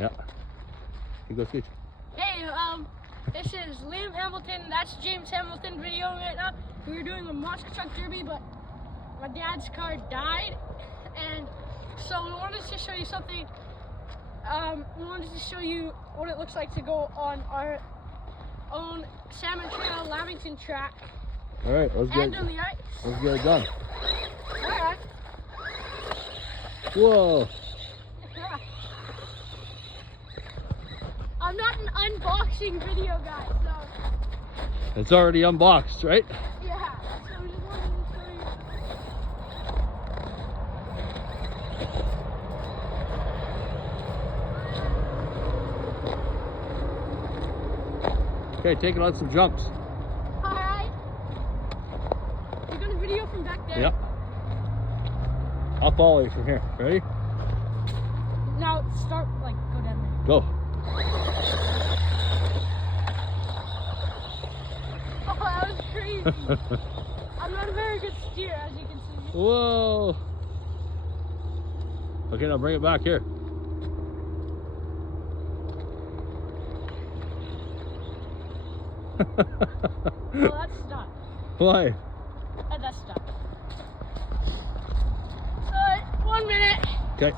Yeah. You go scooch. Hey, this is Liam Hamilton. That's James Hamilton videoing right now. We were doing a monster truck derby, but my dad's car died, and so we wanted to show you something. We wanted to show you what it looks like to go on our own Salmon Trail Lamington track. All right, let's And get on the ice. let's get it done. All right. Whoa. I'm not an unboxing video guy, so It's already unboxed, right? yeah. So we just wanted to show you. Okay, take it on some jumps. All right. You're gonna video from back there. Yep. I'll follow you from here. Ready? Now start like go down there. Go. Oh, that was crazy. I'm not a very good steer, as you can see. Whoa. Okay, now bring it back here. Oh, that's stuck. Why? That's stuck. So, 1 minute. Okay.